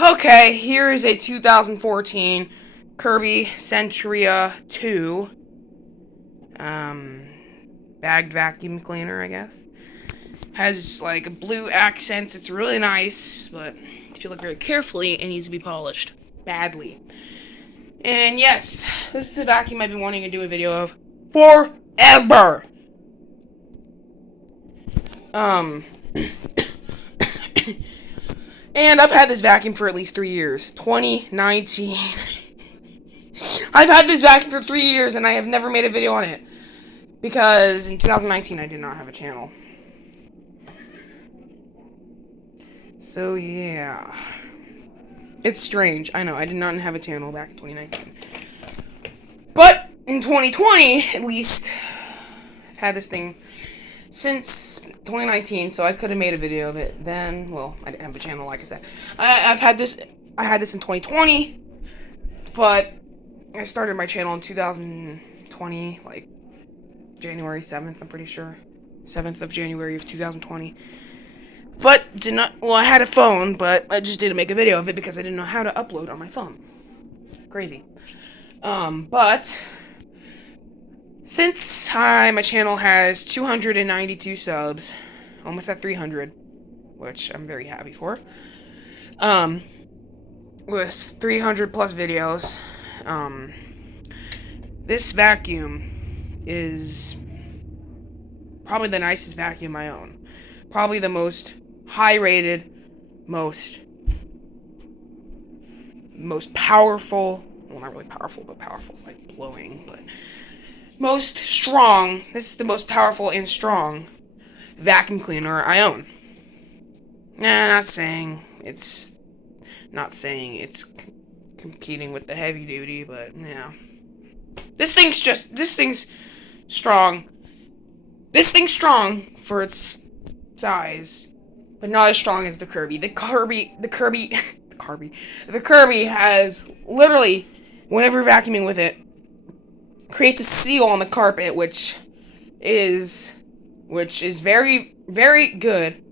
Okay, here is a 2014 Kirby Sentria II bagged vacuum cleaner, I guess. Has like blue accents. It's really nice, but if you look very carefully, it needs to be polished badly. And yes, this is a vacuum I've been wanting to do a video of forever. And I've had this vacuum for at least 3 years. 2019. I've had this vacuum for 3 years and I have never made a video on it. Because in 2019 I did not have a channel. So yeah. It's strange. I know, I did not have a channel back in 2019. But in 2020, at least, I've had this thing since 2019, so I could have made a video of it then. Well, I didn't have a channel, like I said. I had this in 2020, but I started my channel in 2020, like January 7th, I'm pretty sure. 7th of January of 2020. But I had a phone, but I just didn't make a video of it because I didn't know how to upload on my phone. Crazy. But since my channel has 292 subs, almost at 300, which I'm very happy for, with 300 plus videos, this vacuum is probably the nicest vacuum I own. Probably the most high-rated, most powerful, well, not really powerful, but powerful is like blowing, but most strong, this is the most powerful and strong vacuum cleaner I own. Not saying it's competing with the heavy duty, but yeah. This thing's strong. This thing's strong for its size, but not as strong as the Kirby. The Kirby has literally, whenever vacuuming with it, creates a seal on the carpet, which is very, very good,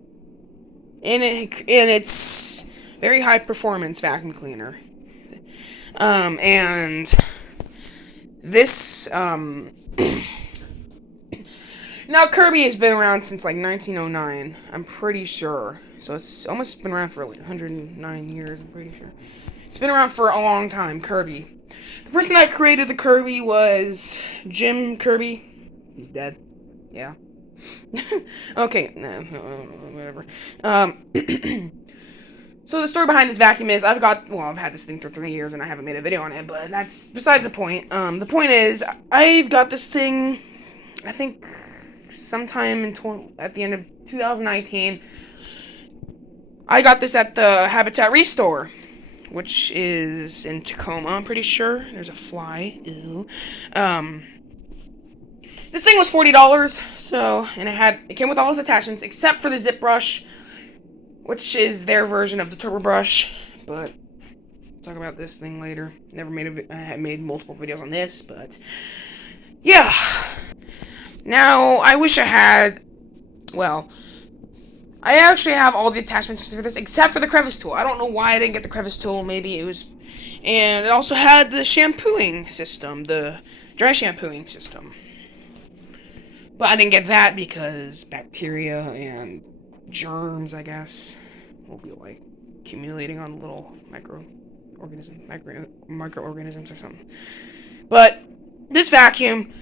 and it's very high performance vacuum cleaner. And this now Kirby has been around since like 1909, I'm pretty sure. So it's almost been around for like 109 years, I'm pretty sure. It's been around for a long time, Kirby. The person that created the Kirby was Jim Kirby. He's dead. Yeah. Okay, no, whatever. So the story behind this vacuum is I've had this thing for 3 years and I haven't made a video on it, but that's beside the point. The point is I've got this thing, I think sometime at the end of 2019. I got this at the Habitat Restore, which is in Tacoma, I'm pretty sure. There's a fly. Ew. This thing was $40, and it came with all its attachments except for the zip brush, which is their version of the turbo brush, but I'll talk about this thing later. I had made multiple videos on this, but yeah. Now, I wish I had, I actually have all the attachments for this, except for the crevice tool. I don't know why I didn't get the crevice tool. Maybe it was... And it also had the shampooing system, the dry shampooing system. But I didn't get that because bacteria and germs, I guess, will be, like, accumulating on little microorganisms or something. But this vacuum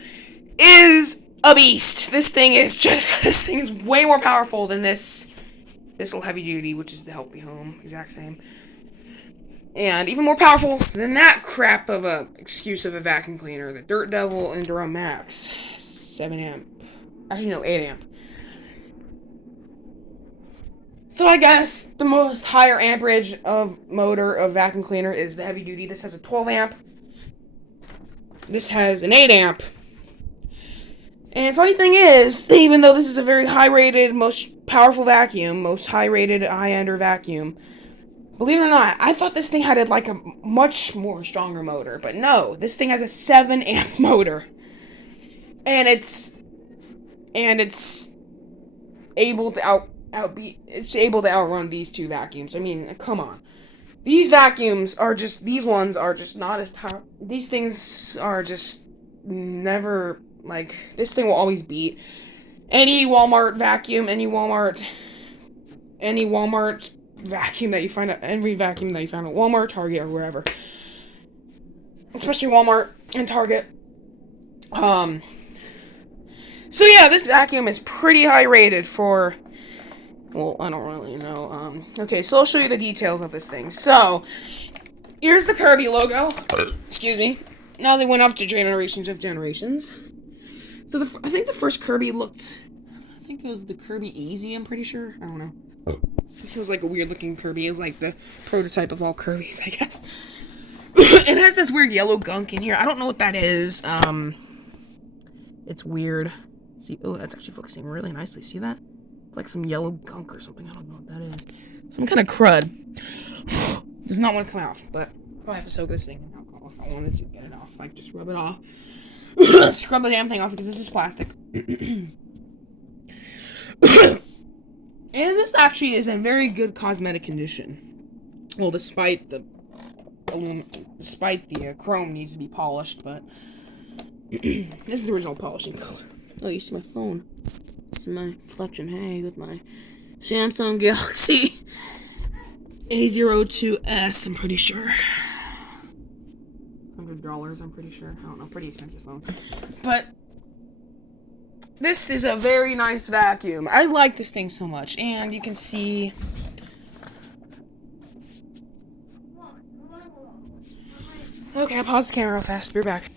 is a beast. This thing is way more powerful than this little heavy duty, which is the Help Me Home, exact same. And even more powerful than that crap of a excuse of a vacuum cleaner, the Dirt Devil Enduro Max, 7 amp. Actually, no, 8 amp. So I guess the most higher amperage of motor of vacuum cleaner is the heavy duty. This has a 12 amp. This has an 8 amp. And funny thing is, even though this is a very high-rated, most powerful vacuum, most high-rated, high-ender vacuum, believe it or not, I thought this thing had like a much more stronger motor, but no, this thing has a 7 amp motor, and it's able to outrun these two vacuums. I mean, come on, These vacuums are just, these ones are just not as powerful. These things are just never, like, this thing will always beat any Walmart vacuum, any Walmart vacuum that you find at, every vacuum that you find at Walmart, Target, or wherever. Especially Walmart and Target. So yeah, this vacuum is pretty high rated for, well, I don't really know. Okay, so I'll show you the details of this thing. So, here's the Kirby logo. Excuse me. Now they went off to generations of generations. So I think the first Kirby looked, I think it was the Kirby Easy, I'm pretty sure. I don't know. It was like a weird looking Kirby. It was like the prototype of all Kirbys, I guess. It has this weird yellow gunk in here. I don't know what that is. It's weird. See, oh, that's actually focusing really nicely. See that? It's like some yellow gunk or something. I don't know what that is. Some kind of crud. Does not want to come off, but I have to soak this thing in alcohol if I wanted to get it off. Like, just rub it off. Scrub the damn thing off because this is plastic. And this actually is in very good cosmetic condition. Well, despite the chrome needs to be polished, but this is the original polishing color. Oh, you see my phone? This is my reflection. Hey, with my Samsung Galaxy A02s, I'm pretty sure. $100, I'm pretty sure. I don't know, pretty expensive phone. But this is a very nice vacuum. I like this thing so much, and you can see. Okay, I paused the camera real fast. We're back.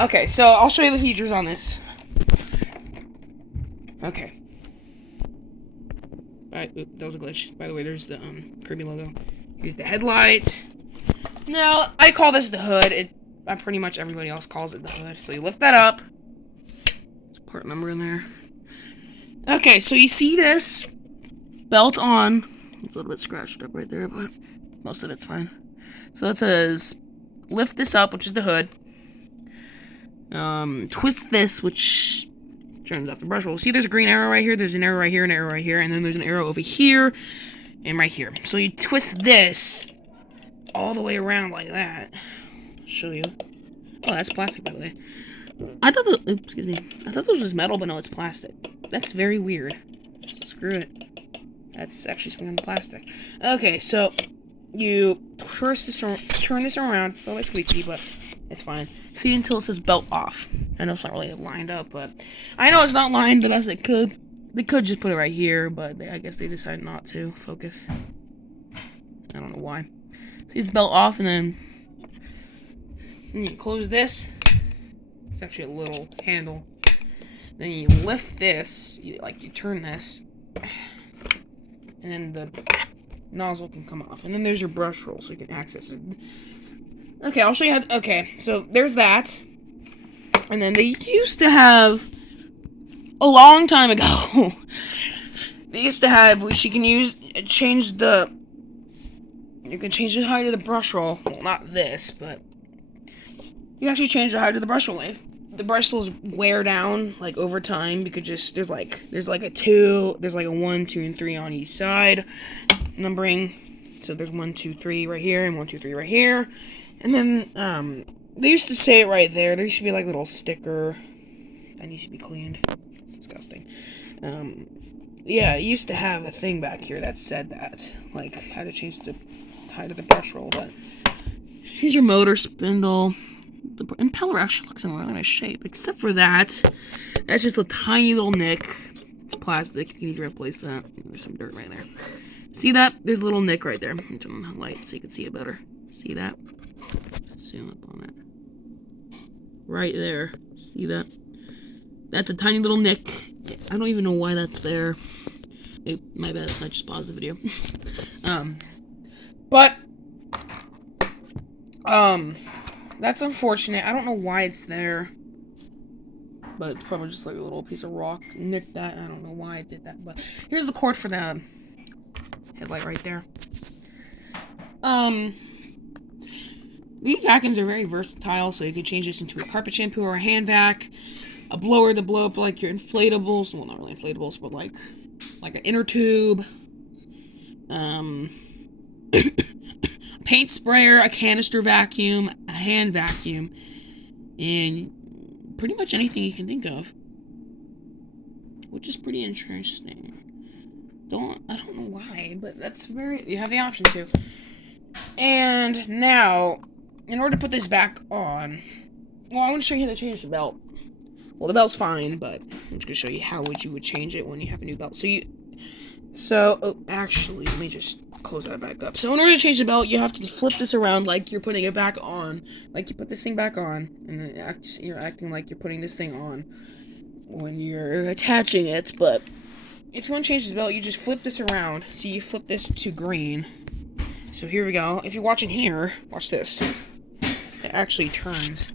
Okay, so I'll show you the features on this. Okay. Alright, that was a glitch. By the way, there's the Kirby logo. Here's the headlight. Now, I call this the hood. Pretty much everybody else calls it the hood. So you lift that up. There's a part number in there. Okay, so you see this belt on. It's a little bit scratched up right there, but most of it's fine. So it says, lift this up, which is the hood. Twist this, which turns off the brush roll. See, there's a green arrow right here, there's an arrow right here, an arrow right here, and then there's an arrow over here, and right here. So you twist this all the way around like that. I'll show you. Oh, that's plastic, by the way. I thought this was metal, but no, it's plastic. That's very weird. So screw it. That's actually something on plastic. Okay, so you turn this around. It's a little squeaky, but it's fine. See, until it says belt off. I know it's not really lined up, but I know it's not lined the best it could. They could just put it right here, but I guess they decided not to focus. I don't know why. See, it's belt off, and then you close this. It's actually a little handle. Then you lift this, you turn this, and then the nozzle can come off. And then there's your brush roll, so you can access it. Okay, I'll show you how. Okay, so there's that. And then they used to have, a long time ago, they used to have, which you can change the height of the brush roll. Well, not this, but you can actually change the height of the brush roll. If the brush rolls wear down, like, over time, you could just, there's like a 2, there's like a 1, 2, and 3 on each side, numbering. So there's 1, 2, 3 right here, and 1, 2, 3 right here. And then, they used to say it right there. There used to be like a little sticker that needs to be cleaned. It's disgusting. Yeah, it used to have a thing back here that said that, like, how to change the height of the brush roll. But here's your motor spindle. The impeller actually looks in really nice shape, except for that. That's just a tiny little nick. It's plastic. You can easily replace that. There's some dirt right there. See that? There's a little nick right there. I'm turning on the light so you can see it better. See that? Zoom up on it. Right there. See that? That's a tiny little nick. I don't even know why that's there. Hey, my bad. I just paused the video. That's unfortunate. I don't know why it's there. But it's probably just like a little piece of rock nicked that. I don't know why it did that. But here's the cord for the headlight right there. These vacuums are very versatile, so you can change this into a carpet shampoo or a hand vac, a blower to blow up like your inflatables, well, not really inflatables, but like an inner tube, paint sprayer, a canister vacuum, a hand vacuum, and pretty much anything you can think of, which is pretty interesting. I don't know why, but that's you have the option to. And now, in order to put this back on, well, I want to show you how to change the belt. Well, the belt's fine, but I'm just going to show you how you would change it when you have a new belt. Actually, let me just close that back up. So in order to change the belt, you have to flip this around like you're putting it back on. Like you put this thing back on, and then you're acting like you're putting this thing on when you're attaching it. But if you want to change the belt, you just flip this around. See, you flip this to green. So here we go. If you're watching here, watch this. It actually turns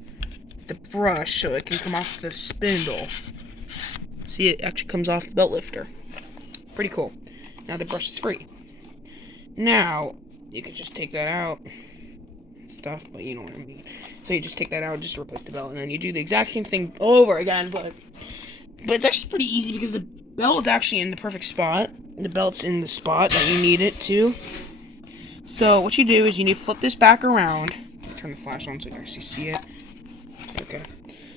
the brush so it can come off the spindle. See, it actually comes off the belt lifter. Pretty cool. Now the brush is free. Now, you can just take that out and stuff, but you know what I mean. So you just take that out just to replace the belt, and then you do the exact same thing over again, but it's actually pretty easy because the belt is actually in the perfect spot. The belt's in the spot that you need it to. So what you do is you need to flip this back around. Turn the flash on so you can actually see it. Okay.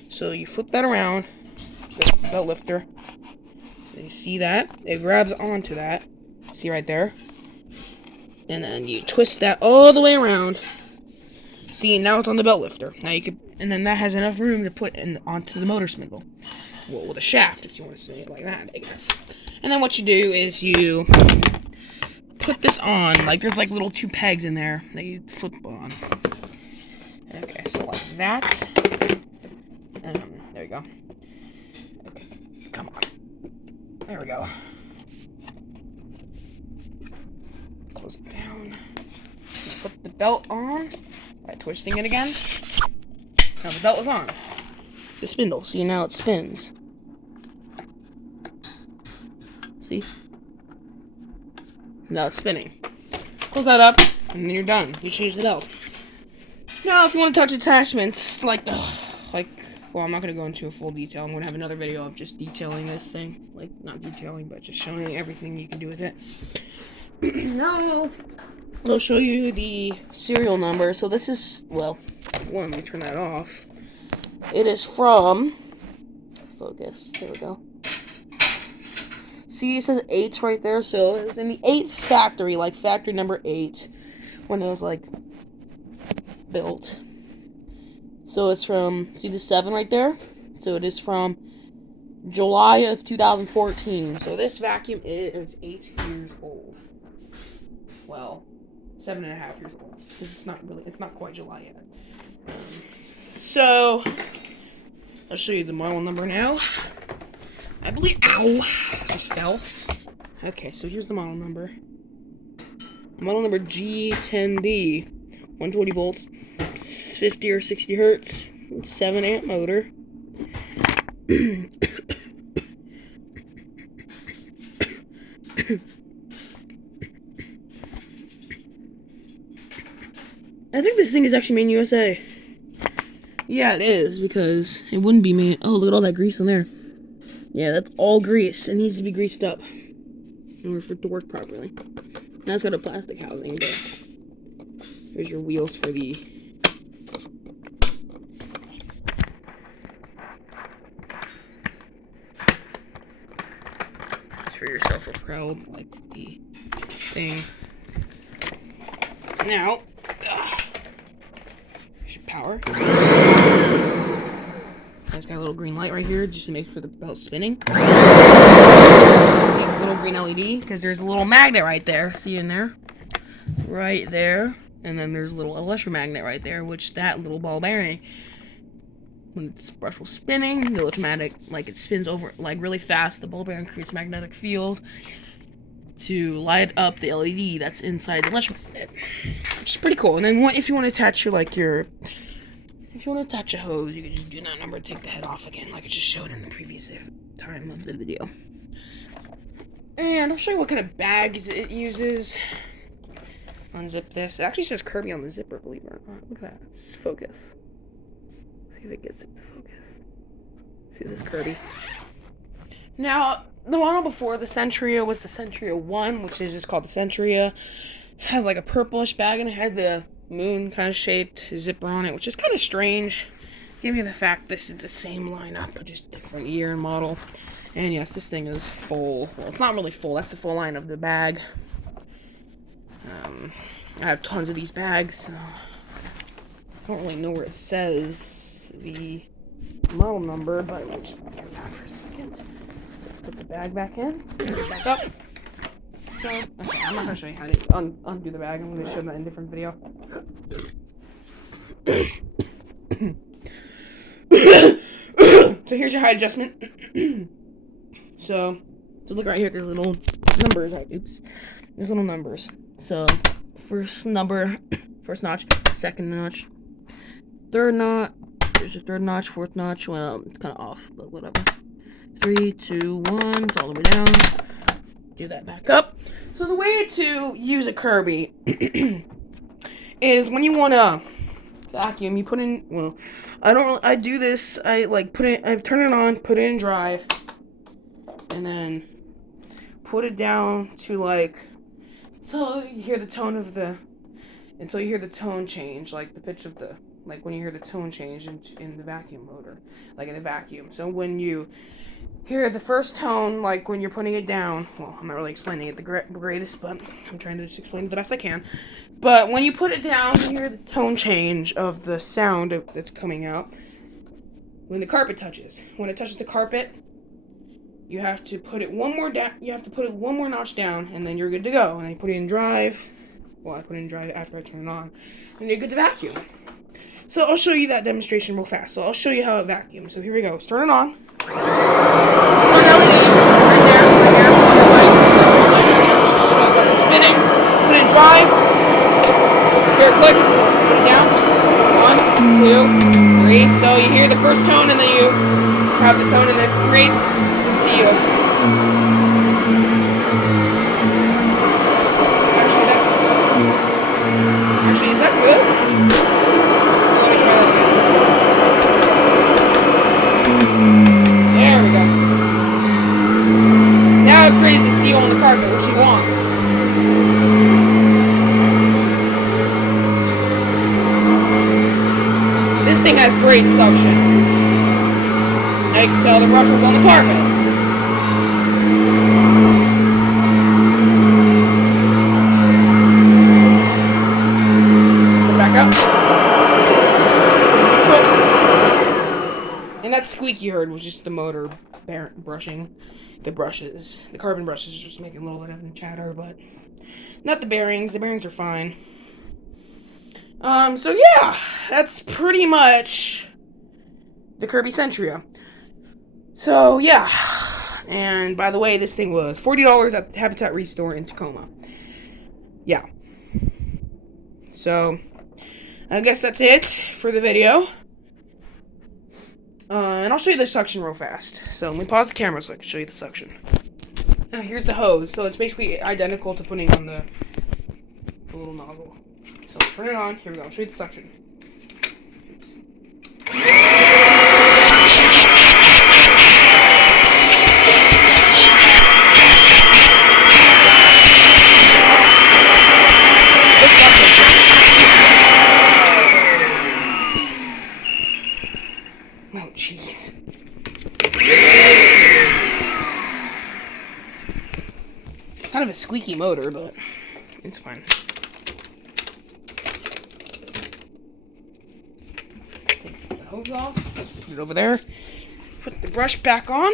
So you flip that around, the belt lifter. You see that? It grabs onto that. See right there? And then you twist that all the way around. See, now it's on the belt lifter. Now you could, and then that has enough room to put onto the motor spindle. Well, with a shaft, if you want to say it like that, I guess. And then what you do is you put this on. Like, there's like little 2 pegs in there that you flip on. Okay, so like that. There you go. Okay, come on. There we go. Close it down. Put the belt on by twisting it again. Now the belt is on. The spindle. See, now it spins. See? Now it's spinning. Close that up, and then you're done. You change the belt. Now, if you want to touch attachments, well, I'm not going to go into a full detail. I'm going to have another video of just detailing this thing. Like, not detailing, but just showing everything you can do with it. Now, I'll show you the serial number. So this is, well, let me turn that off. It is from, focus, there we go. See, it says 8 right there, so it was in the 8th factory, like factory number 8, when it was, like, built. So it's from, see the 7 right there? So it is from July of 2014. So this vacuum is 8 years old. Well, 7.5 years old. Because it's not quite July yet. So, I'll show you the model number now. I believe, ow, I just fell. Okay, so here's the model number. Model number G10D, 120 volts, 50 or 60 hertz, 7 amp motor. I think this thing is actually made in USA. Yeah, it is, because it wouldn't be made. Oh, look at all that grease in there. Yeah, that's all grease. It needs to be greased up in order for it to work properly. Now it's got a plastic housing, but here's your wheels for the just for yourself a proud, like the thing. Now, here's your power. It's got a little green light right here just to make sure the belt's spinning. See a little green LED because there's a little magnet right there. See in there? Right there. And then there's a little electromagnet right there, which that little ball bearing, when its brush was spinning, the electromagnet, like it spins over like really fast, the ball bearing creates a magnetic field to light up the LED that's inside the electromagnet, which is pretty cool. And then if you want to attach if you want to attach a hose, you can just do that number, take the head off again, like I just showed in the previous time of the video. And I'll show you what kind of bags it uses. Unzip this. It actually says Kirby on the zipper, believe it or not. Look at that. Let's focus. See if it gets it to focus. See, this is Kirby. Now, the model before the Sentria was the Sentria 1, which is just called the Sentria. It has like a purplish bag, and it had the moon kind of shaped zipper on it, which is kind of strange. Give me the fact this is the same lineup, but just different year and model. And yes, this thing is full. Well, it's not really full. That's the full line of the bag. I have tons of these bags, so I don't really know where it says the model number, but I'll just get that for a second. So put the bag back in, put it back up. So, okay, I'm not going to show you how to undo the bag. I'm going to show that in a different video. So here's your height adjustment. So look right here, there's little numbers. Oops. There's little numbers. So, first number, first notch, second notch, third notch, there's a third notch, fourth notch. Well, it's kind of off, but whatever. 3, 2, 1, it's all the way down. Do that back up. So the way to use a Kirby is when you want to vacuum, you put in, well, I do this, I turn it on, put it in drive, and then put it down to until you hear the tone change, like the pitch of the, like when you hear the tone change in the vacuum motor, like in the vacuum. So when you hear the first tone, like when you're putting it down, well, I'm not really explaining it the greatest, but I'm trying to just explain it the best I can. But when you put it down, you hear the tone change of the sound that's coming out when the carpet touches. When it touches the carpet, you have to put it one more down. You have to put it one more notch down, and then you're good to go. And then you put it in drive. Well, I put it in drive after I turn it on, and you're good to vacuum. So I'll show you that demonstration real fast. So I'll show you how it vacuums. So here we go. Let's turn it on. Turn LED right there, spinning. Put it in drive. Here, click. Put it down. 1, 2, 3. So you hear the first tone, and then you have the tone, and then it creates the seal. Actually, is that good? Let me try that again. There we go. Now it created the seal on the carpet, which you want. This thing has great suction. Now you can tell the brush was on the carpet. Put it back up. And that squeak you heard was just the motor brushing the brushes. The carbon brushes just making a little bit of chatter, but not the bearings. The bearings are fine. So yeah, that's pretty much the Kirby Sentria. So yeah, and by the way, this thing was $40 at the Habitat Restore in Tacoma. Yeah. So I guess that's it for the video. And I'll show you the suction real fast. So let me pause the camera so I can show you the suction. Here's the hose. So it's basically identical to putting on the little nozzle. So turn it on. Here we go. I'll show you the suction. Oops. Oh, jeez. Kind of a squeaky motor, but it's fine. Take the hose off, put it over there, put the brush back on.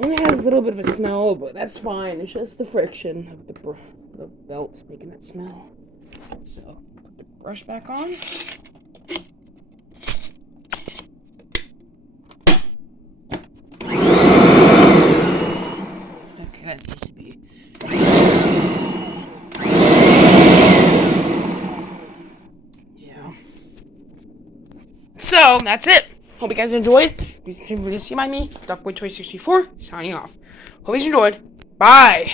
And it has a little bit of a smell, but that's fine. It's just the friction of the belt making that smell. So, put the brush back on. Okay, that needs to be. Yeah. So, that's it. Hope you guys enjoyed. Please continue to see by me, DuckBoy2064, signing off. Hope you enjoyed. Bye.